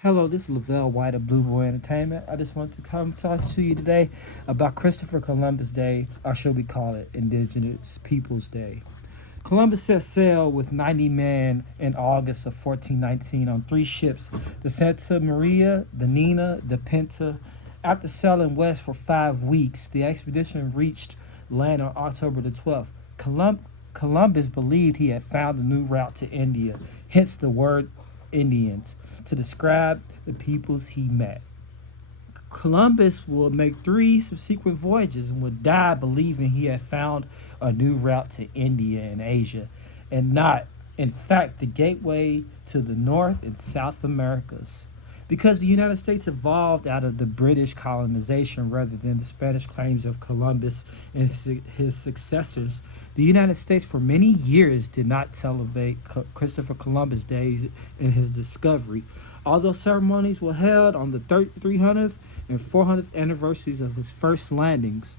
Hello, this is Lavel White of Blue Boy Entertainment. I just want to come talk to you today about Christopher Columbus Day, or should we call it Indigenous Peoples Day. Columbus set sail with 90 men in August of 1419 on three ships, the Santa Maria, the Nina, the Pinta. After sailing west for 5 weeks, the expedition reached land on October the 12th. Columbus believed he had found a new route to India, hence the word Indians, to describe the peoples he met. Columbus would make three subsequent voyages and would die believing he had found a new route to India and Asia, and not, in fact, the gateway to the North and South Americas. Because the United States evolved out of the British colonization rather than the Spanish claims of Columbus and his successors, the United States for many years did not celebrate Christopher Columbus Day and his discovery, although ceremonies were held on the 300th and 400th anniversaries of his first landings.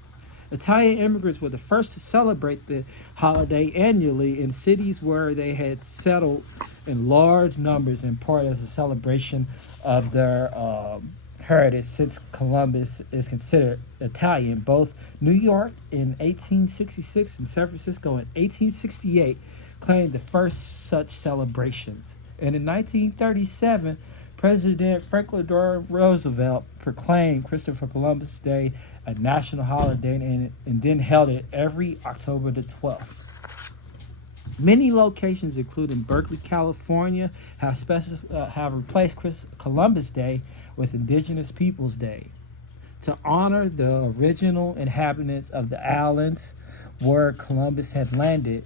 Italian immigrants were the first to celebrate the holiday annually in cities where they had settled in large numbers, in part as a celebration of their heritage, since Columbus is considered Italian. Both New York in 1866 and San Francisco in 1868 claimed the first such celebrations. And in 1937, President Franklin D. Roosevelt proclaimed Christopher Columbus Day a national holiday and then held it every October the 12th. Many locations, including Berkeley, California, have replaced Columbus Day with Indigenous Peoples Day to honor the original inhabitants of the islands where Columbus had landed.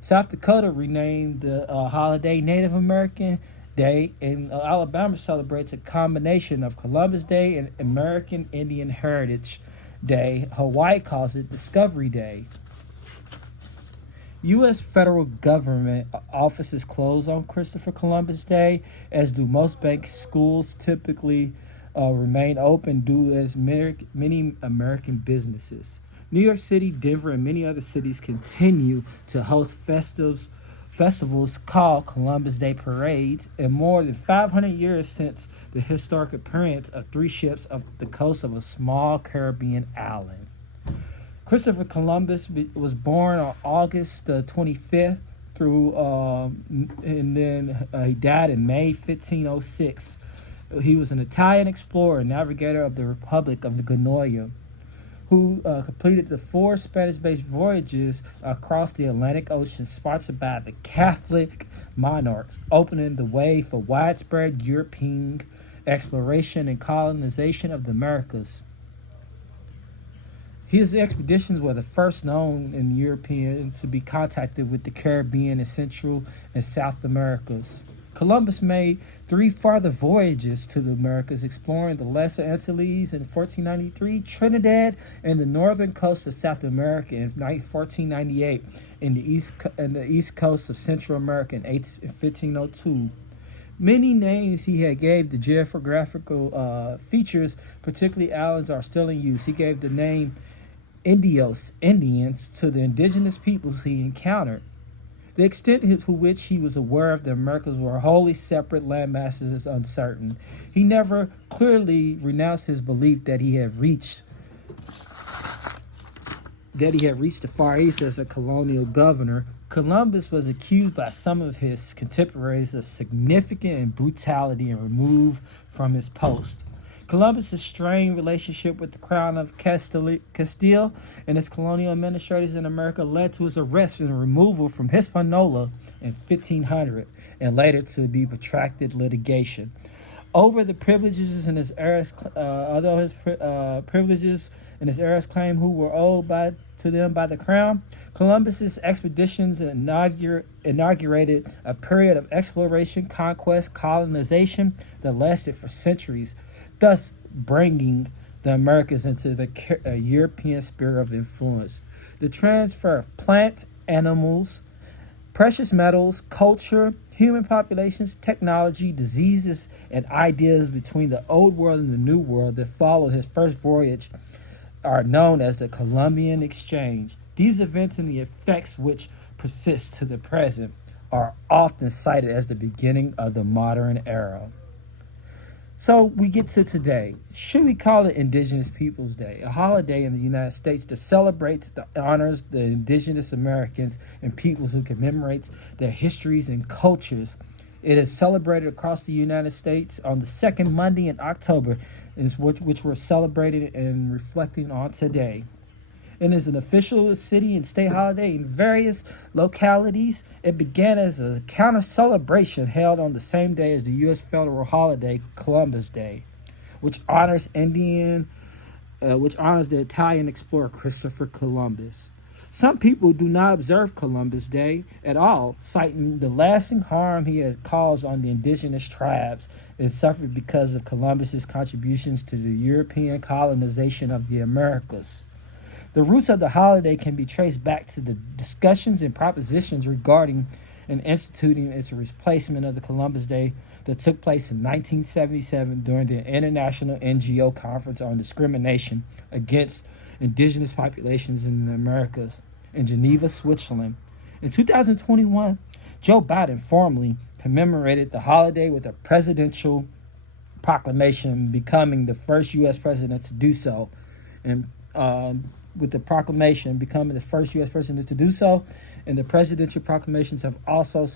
South Dakota renamed the holiday Native American Day, and Alabama celebrates a combination of Columbus Day and American Indian Heritage Day. Hawaii calls it Discovery Day. U.S. federal government offices close on Christopher Columbus Day, as do most banks. Schools typically remain open due as many American businesses. New York City, Denver, and many other cities continue to host festivals called Columbus Day Parades, and more than 500 years since the historic appearance of three ships off the coast of a small Caribbean island. Christopher Columbus was born on August 25th and then he died in May 1506. He was an Italian explorer and navigator of the Republic of the Ganoia, who completed the four Spanish-based voyages across the Atlantic Ocean sponsored by the Catholic monarchs, opening the way for widespread European exploration and colonization of the Americas. His expeditions were the first known in Europeans to be contacted with the Caribbean and Central and South Americas. Columbus made three farther voyages to the Americas, exploring the Lesser Antilles in 1493, Trinidad, and the northern coast of South America in 1498, and the east coast of Central America in 1502. Many names he had gave the geographical features, particularly islands, are still in use. He gave the name Indios, Indians, to the indigenous peoples he encountered. The extent to which he was aware of the Americas were wholly separate landmasses is uncertain. He never clearly renounced his belief that he had reached the Far East as a colonial governor. Columbus was accused by some of his contemporaries of significant brutality and removed from his post. Columbus's strained relationship with the Crown of Castile and its colonial administrators in America led to his arrest and removal from Hispaniola in 1500, and later to be protracted litigation over the privileges in his heirs. Although his privileges and his heirs claim who were owed to them by the crown, Columbus's expeditions inaugurated a period of exploration, conquest, colonization that lasted for centuries, thus bringing the Americas into the European sphere of influence. The transfer of plant, animals, precious metals, culture, human populations, technology, diseases, and ideas between the old world and the new world that followed his first voyage are known as the Columbian Exchange. These events and the effects which persist to the present are often cited as the beginning of the modern era. So we get to today. Should we call it Indigenous Peoples Day, a holiday in the United States that celebrates, that honors the indigenous Americans and peoples who commemorates their histories and cultures? It is celebrated across the United States on the second Monday in October, which we're celebrating and reflecting on today. It is an official city and state holiday in various localities. It began as a counter celebration held on the same day as the U.S. federal holiday, Columbus Day, which honors which honors the Italian explorer Christopher Columbus. Some people do not observe Columbus Day at all, citing the lasting harm he had caused on the indigenous tribes and suffered because of Columbus's contributions to the European colonization of the Americas. The roots of the holiday can be traced back to the discussions and propositions regarding and instituting its replacement of the Columbus Day that took place in 1977 during the International NGO Conference on Discrimination Against Indigenous Populations in the Americas in Geneva, Switzerland. In 2021, Joe Biden formally commemorated the holiday with a presidential proclamation, becoming the first U.S. president to do so. And with the proclamation becoming the first U.S. president to do so. And the presidential proclamations have also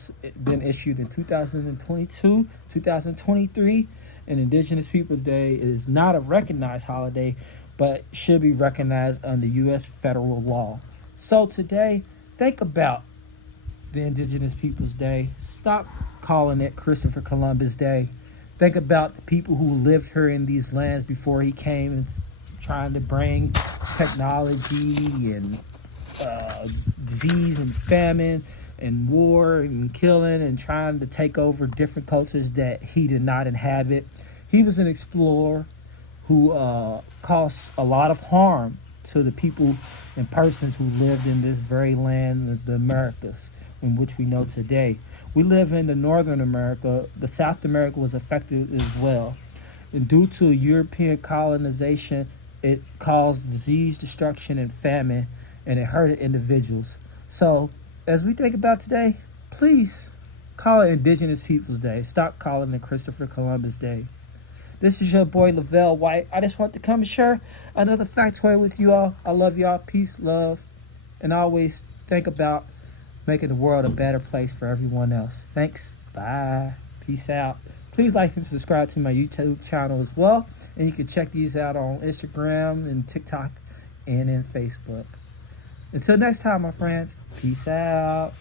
been issued in 2022, 2023. And Indigenous Peoples Day is not a recognized holiday, but should be recognized under U.S. federal law. So today, think about the Indigenous Peoples Day. Stop calling it Christopher Columbus Day. Think about the people who lived here in these lands before he came and trying to bring technology and disease and famine and war and killing and trying to take over different cultures that he did not inhabit. He was an explorer who caused a lot of harm to the people and persons who lived in this very land of the Americas, in which we know today. We live in the Northern America, but South America was affected as well. And due to European colonization, it caused disease, destruction, and famine, and it hurted individuals. So, as we think about today, please call it Indigenous Peoples Day. Stop calling it Christopher Columbus Day. This is your boy, Lavel White. I just want to come and share another factoid with you all. I love y'all. Peace, love, and always think about making the world a better place for everyone else. Thanks. Bye. Peace out. Please like and subscribe to my YouTube channel as well. And you can check these out on Instagram and TikTok and in Facebook. Until next time, my friends, peace out.